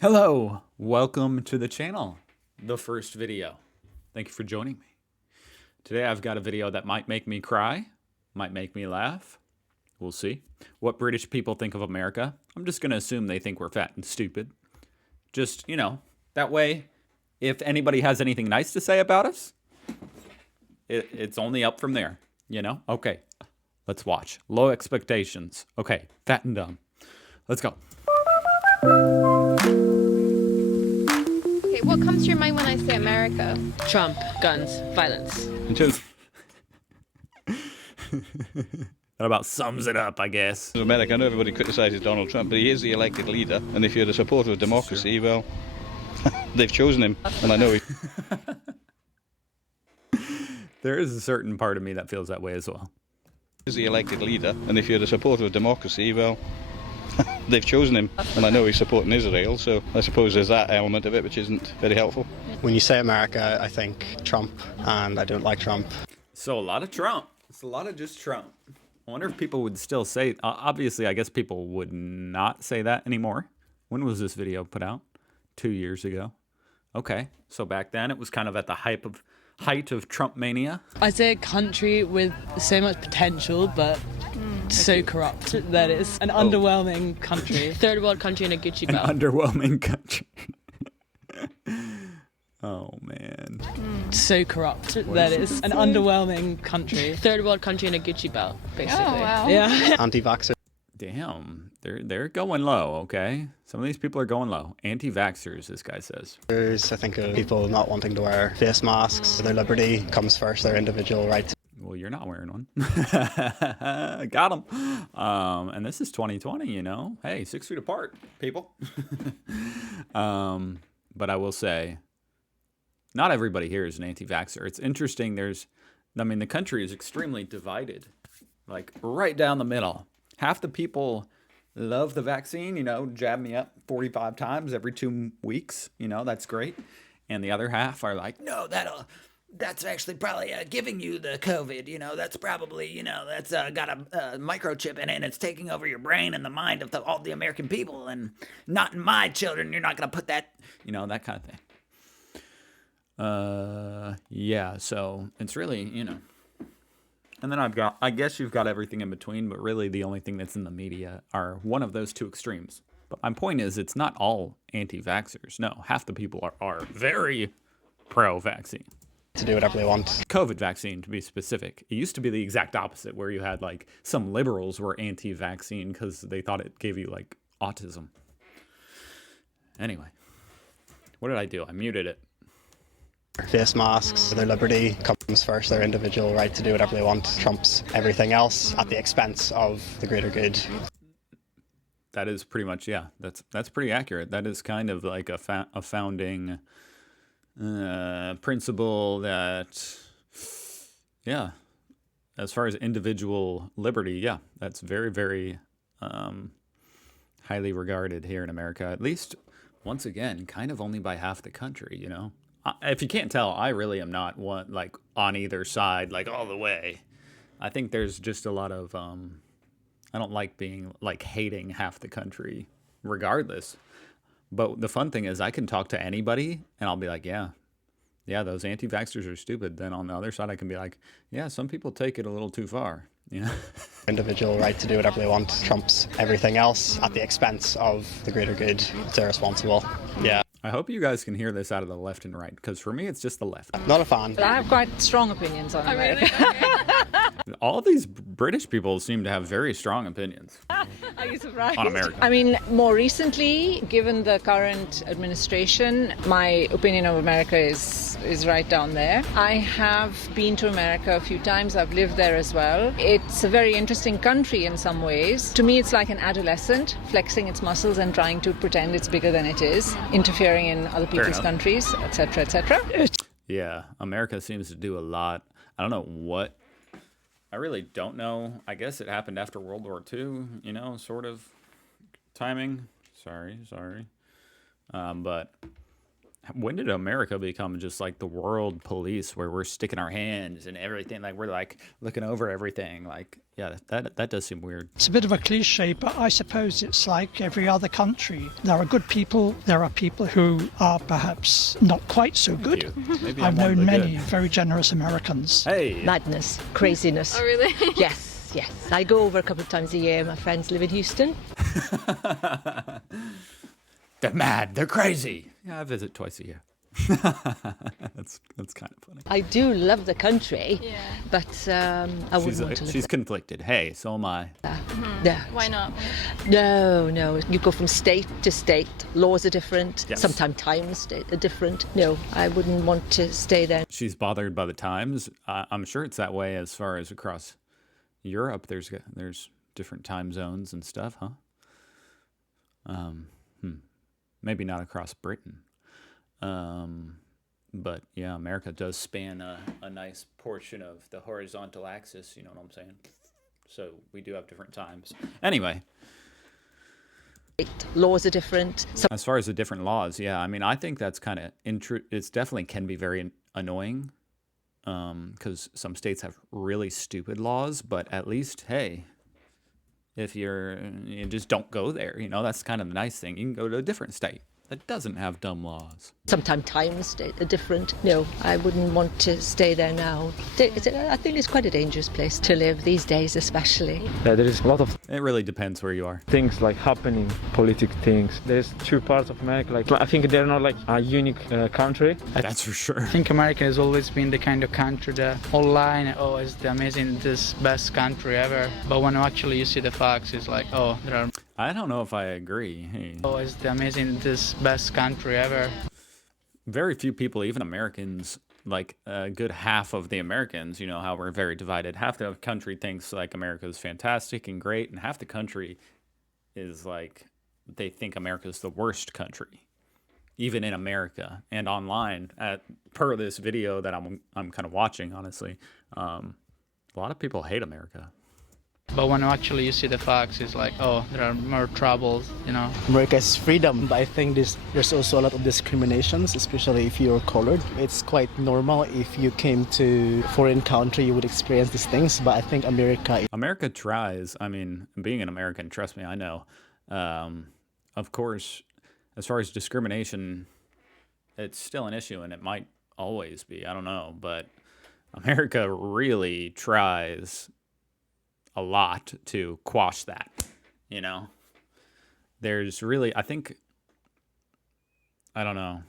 Hello, welcome to the channel, the first video. Thank you for joining me. Today I've got a video that might make me cry, might make me laugh. We'll see. What British people think of America. I'm just going to assume they think we're fat and stupid. Just, that way, if anybody has anything nice to say about us, it's only up from there, Okay, let's watch. Low expectations. Okay, fat and dumb. Let's go. Okay, what comes to your mind when I say America? Trump, guns, violence. That about sums it up, I guess. America, I know everybody criticises Donald Trump, but he is the elected leader, and if you're a supporter of democracy, well, they've chosen him, and I know he... There is a certain part of me that feels that way as well. He is the elected leader, and if you're a supporter of democracy, well, they've chosen him, and I know he's supporting Israel, so I suppose there's that element of it which isn't very helpful. When you say America, I think Trump, and I don't like Trump. So a lot of Trump. It's a lot of just Trump. I wonder if people would still say, obviously, I guess people would not say that anymore. When was this video put out? 2 years ago. Okay, so back then it was kind of at the height of Trump mania. I'd say a country with so much potential, but so corrupt that it's an underwhelming country. Third world country in a Gucci An belt. underwhelming country. Oh, man. So corrupt that it's an underwhelming country. Third world country in a Gucci belt, basically. Oh, wow. Yeah. Anti-vaxxer. Damn, they're going low, okay? Some of these people are going low. Anti-vaxxers, this guy says. I think of people not wanting to wear face masks. Their liberty comes first, their individual right. Well, you're not wearing one. Got him. And this is 2020, Hey, 6 feet apart, people. But I will say, not everybody here is an anti-vaxxer. It's interesting. The country is extremely divided, like right down the middle. Half the people love the vaccine, jab me up 45 times every 2 weeks. That's great. And the other half are like, no, that's actually probably giving you the COVID. That's probably, that's got a microchip in it and it's taking over your brain and the mind of all the American people. And not in my children. You're not going to put that, that kind of thing. Yeah, so it's really, And then I guess you've got everything in between, but really the only thing that's in the media are one of those two extremes. But my point is, it's not all anti-vaxxers. No, half the people are very pro-vaccine. To do whatever they want. COVID vaccine, to be specific. It used to be the exact opposite, where you had, some liberals were anti-vaccine because they thought it gave you, autism. Anyway, what did I do? I muted it. Face masks, their liberty comes first, their individual right to do whatever they want trumps everything else at the expense of the greater good. That is pretty much, yeah, that's pretty accurate. That is kind of like a founding principle that, yeah, as far as individual liberty, yeah, that's very, very highly regarded here in America, at least, once again, kind of only by half the country, If you can't tell, I really am not one on either side, all the way. I think there's just a lot of, I don't like being hating half the country regardless. But the fun thing is I can talk to anybody and I'll be like, yeah, those anti-vaxxers are stupid. Then on the other side, I can be like, yeah, some people take it a little too far. Individual right to do whatever they want trumps everything else at the expense of the greater good. It's irresponsible. Yeah. I hope you guys can hear this out of the left and right, because for me, it's just the left. Not a fan. I have quite strong opinions on America. All these British people seem to have very strong opinions. Are you surprised? On America. I mean, more recently, given the current administration, my opinion of America is right down there. I have been to America a few times. I've lived there as well. It's a very interesting country in some ways. To me, it's like an adolescent flexing its muscles and trying to pretend it's bigger than it is, interfering in other people's countries, etc., etc. Yeah, America seems to do a lot. I don't know what. I really don't know. I guess it happened after World War II, sort of timing. Sorry. But when did America become just like the world police where we're sticking our hands and everything? Like we're like looking over everything. Like, yeah, that does seem weird. It's a bit of a cliche, but I suppose it's like every other country. There are good people. There are people who are perhaps not quite so good. Maybe I've I'm one of known the many good. very generous Americans. Hey, Madness, craziness. Oh, really? Yes, yes. I go over a couple of times a year. My friends live in Houston. they're mad. They're crazy. Yeah, I visit twice a year. That's kind of funny. I do love the country, Yeah. but I wouldn't want to live She's conflicted. Hey, so am I. there. Yeah. Why not? No. You go from state to state. Laws are different. Yes. Sometimes times are different. No, I wouldn't want to stay there. She's bothered by the times. I'm sure it's that way as far as across Europe. There's different time zones and stuff, huh? Maybe not across Britain. But yeah, America does span a nice portion of the horizontal axis, you know what I'm saying? So we do have different times. Anyway, Laws are different. as far as the different laws, yeah, I mean, I think that's kind of it's definitely can be very annoying because some states have really stupid laws, but at least, hey, if you just don't go there, you know, that's kind of the nice thing. You can go to a different state that doesn't have dumb laws. Sometimes times are different. No, I wouldn't want to stay there now. I think it's quite a dangerous place to live these days, especially. Yeah, there is a lot of It really depends where you are. things like happening, political things. There's two parts of America. Like I think they're not like a unique country. That's for sure. I think America has always been the kind of country that online, oh, it's the amazing, this best country ever. But when actually you see the facts, it's like, oh, there are, I don't know if I agree. Hey, oh, it's the amazing, this best country ever. very few people, even Americans, like a good half of the Americans, you know how we're very divided. Half the country thinks like America is fantastic and great, and half the country is like they think America is the worst country, even in America and online. Per this video that I'm kind of watching, honestly, a lot of people hate America. But when actually you see the facts, it's like, oh, there are more troubles, you know. America's freedom, but I think there's also a lot of discriminations, especially if you're colored. It's quite normal if you came to a foreign country, you would experience these things, but I think America tries. I mean, being an American, trust me, I know. Of course, as far as discrimination, it's still an issue, and it might always be. I don't know, but America really tries a lot to quash that, you know. There's really, I think, I don't know.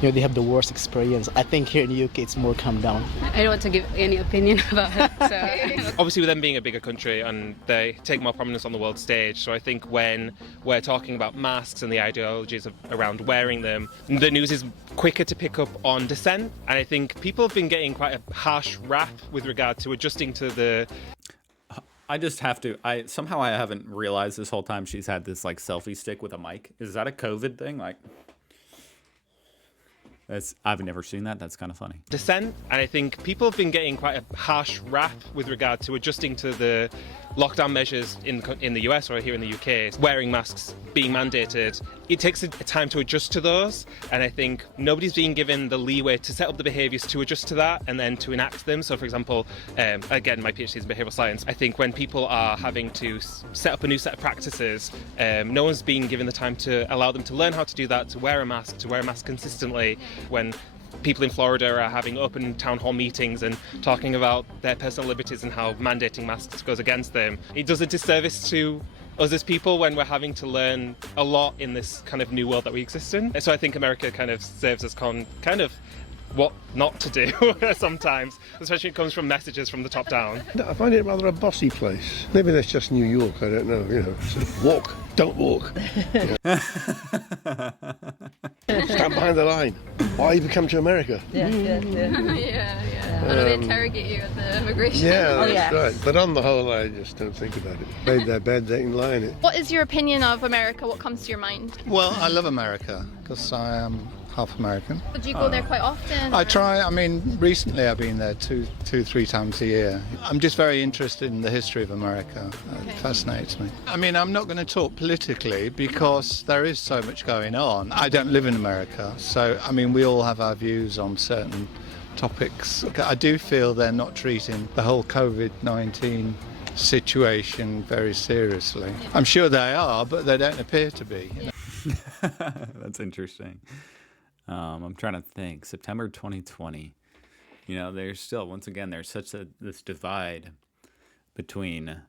they have the worst experience. I think here in the UK it's more calm down. I don't want to give any opinion about it. So. Obviously, with them being a bigger country and they take more prominence on the world stage, so I think when we're talking about masks and the ideologies around wearing them, the news is quicker to pick up on dissent, and I think people have been getting quite a harsh rap with regard to adjusting to the... I just have to, somehow I haven't realized this whole time she's had this like selfie stick with a mic. Is that a COVID thing? Like, I've never seen that. That's kind of funny. Dissent, and I think people have been getting quite a harsh rap with regard to adjusting to the lockdown measures in the US or here in the UK, wearing masks being mandated. It takes a time to adjust to those, and I think nobody's being given the leeway to set up the behaviours to adjust to that and then to enact them. So for example, again, my PhD is in behavioural science. I think when people are having to set up a new set of practices, no one's being given the time to allow them to learn how to do that, to wear a mask consistently. When people in Florida are having open town hall meetings and talking about their personal liberties and how mandating masks goes against them, it does a disservice to us as people when we're having to learn a lot in this kind of new world that we exist in. So I think America kind of serves as kind of what not to do sometimes, especially when it comes from messages from the top down. I find it rather a bossy place. Maybe that's just New York, I don't know, you know. Walk, don't walk. Stand behind the line. Why you come to America? Yeah. How do they interrogate you at the immigration? Yeah, that's right. But on the whole, I just don't think about it. Made their bed, they can lie in it. What is your opinion of America? What comes to your mind? Well, I love America because I am half American. Do you go there quite often? I try. I mean, recently I've been there two, 3 times a year. I'm just very interested in the history of America. It fascinates me. I mean, I'm not going to talk politically because there is so much going on. I don't live in America. So, I mean, we all have our views on certain topics. I do feel they're not treating the whole COVID-19 situation very seriously. I'm sure they are, but they don't appear to be. You know? That's interesting. I'm trying to think. September 2020. You know, there's still, once again, there's such this divide between,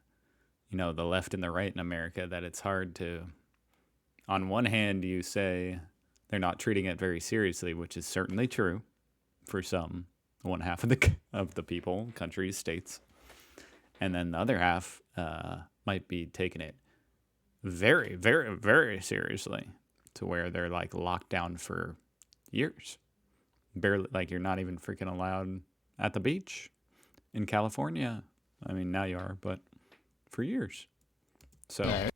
you know, the left and the right in America that it's hard to, on one hand, you say they're not treating it very seriously, which is certainly true for some, one half of the people, countries, states. And then the other half might be taking it very, very, very seriously to where they're like locked down for years. Barely, like you're not even freaking allowed at the beach in California. I mean, now you are, but for years. So, I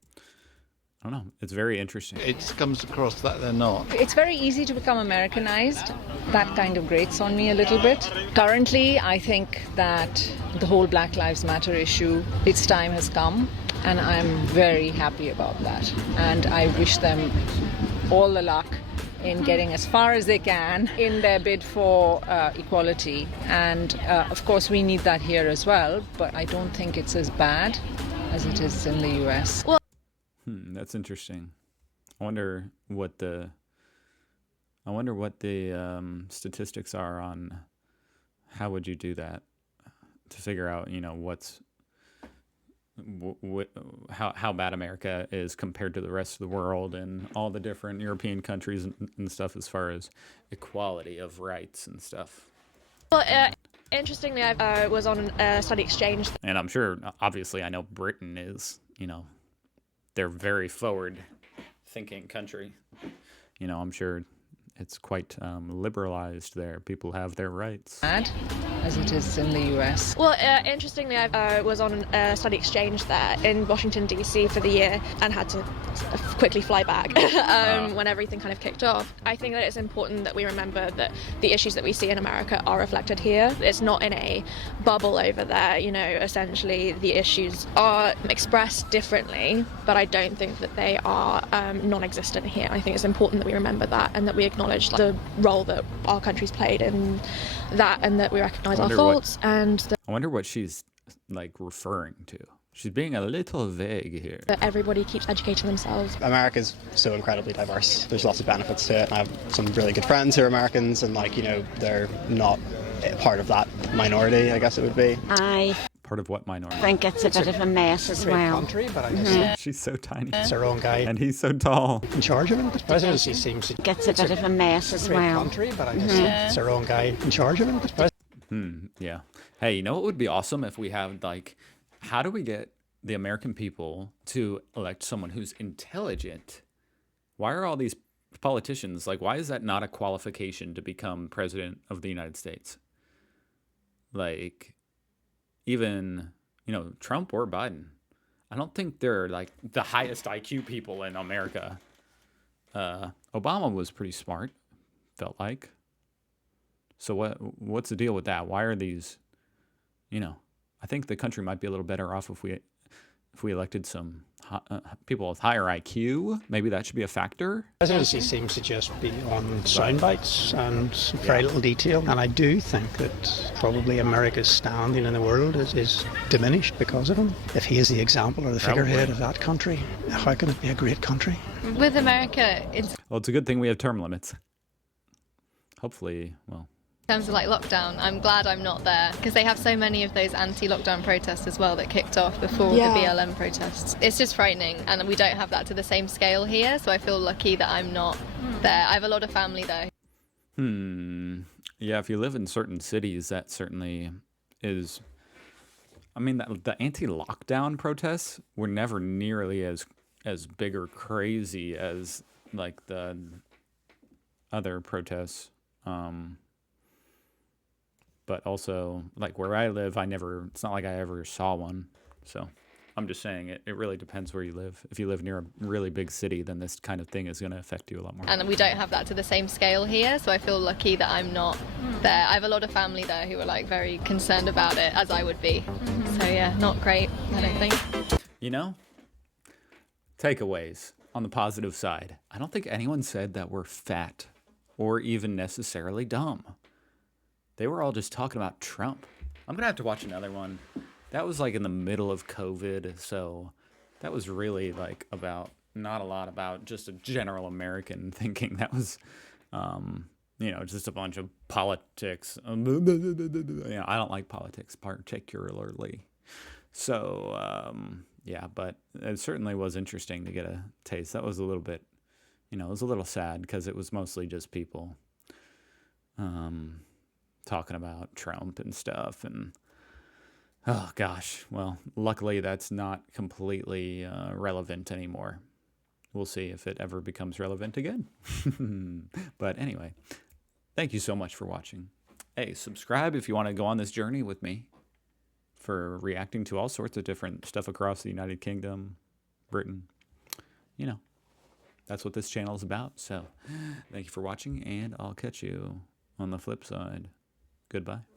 don't know. It's very interesting. It comes across that they're not. It's very easy to become Americanized. That kind of grates on me a little bit. Currently, I think that the whole Black Lives Matter issue, its time has come, and I'm very happy about that. And I wish them all the luck in getting as far as they can in their bid for equality. And of course we need that here as well, but I don't think it's as bad as it is in the US. Well, that's interesting. I wonder what the statistics are on how would you do that to figure out, you know, what's how bad America is compared to the rest of the world and all the different European countries and stuff as far as equality of rights and stuff. Well, interestingly, I was on a study exchange. And I'm sure, obviously, I know Britain is, you know, they're very forward-thinking country. You know, I'm sure it's quite liberalized there. People have their rights. Bad as it is in the US. Well, interestingly, I was on a study exchange there in Washington, D.C. for the year and had to quickly fly back when everything kind of kicked off. I think that it's important that we remember that the issues that we see in America are reflected here. It's not in a bubble over there. You know, essentially the issues are expressed differently, but I don't think that they are non-existent here. I think it's important that we remember that and that we acknowledge the role that our country's played in that, and that we recognise our faults. I wonder what she's like referring to. She's being a little vague here. That everybody keeps educating themselves. America's so incredibly diverse. There's lots of benefits to it. I have some really good friends who are Americans, and like, you know, they're not part of that minority, I guess it would be. Part of what minority? I think it's a bit of a mess as well. Country, but I guess She's so tiny. it's her own guy And he's so tall. in charge of it. The presidency seems to Gets a bit of a mess as well. country, but I guess it's her own guy in charge of it. Yeah. Hey, you know what would be awesome if we have, like, how do we get the American people to elect someone who's intelligent? Why are all these politicians, like, why is that not a qualification to become president of the United States? Like, even, you know, Trump or Biden, I don't think they're, like, the highest IQ people in America. Obama was pretty smart, felt like. So what's the deal with that? Why are these, you know, I think the country might be a little better off if we elected some people with higher IQ. Maybe that should be a factor. Presidency seems to just be on sound bites and very little detail. And I do think that probably America's standing in the world is diminished because of him. If he is the example or the figurehead of that country, how can it be a great country? With America, in Well, it's a good thing we have term limits. Hopefully, well. terms of like lockdown, I'm glad I'm not there because they have so many of those anti-lockdown protests as well that kicked off before the BLM protests. It's just frightening, and we don't have that to the same scale here, so I feel lucky that I'm not there. I have a lot of family though. Yeah, if you live in certain cities, that certainly is. I mean, the anti-lockdown protests were never nearly as big or crazy as like the other protests. But also, like where I live, it's not like I ever saw one. So I'm just saying it really depends where you live. If you live near a really big city, then this kind of thing is going to affect you a lot more. And we don't have that to the same scale here, so I feel lucky that I'm not there. I have a lot of family there who are like very concerned about it, as I would be. So yeah, not great, I don't think. You know, takeaways. on the positive side, I don't think anyone said that we're fat or even necessarily dumb. They were all just talking about Trump. I'm going to have to watch another one. That was like in the middle of COVID, so that was really like about, not a lot about just a general American thinking. That was, just a bunch of politics. I don't like politics particularly. So, but it certainly was interesting to get a taste. That was a little bit, it was a little sad because it was mostly just people talking about Trump and stuff. And, oh, gosh, well, luckily that's not completely relevant anymore. We'll see if it ever becomes relevant again. But anyway, thank you so much for watching. Hey, subscribe if you want to go on this journey with me for reacting to all sorts of different stuff across the United Kingdom, Britain. That's what this channel is about. So thank you for watching, and I'll catch you on the flip side. Goodbye.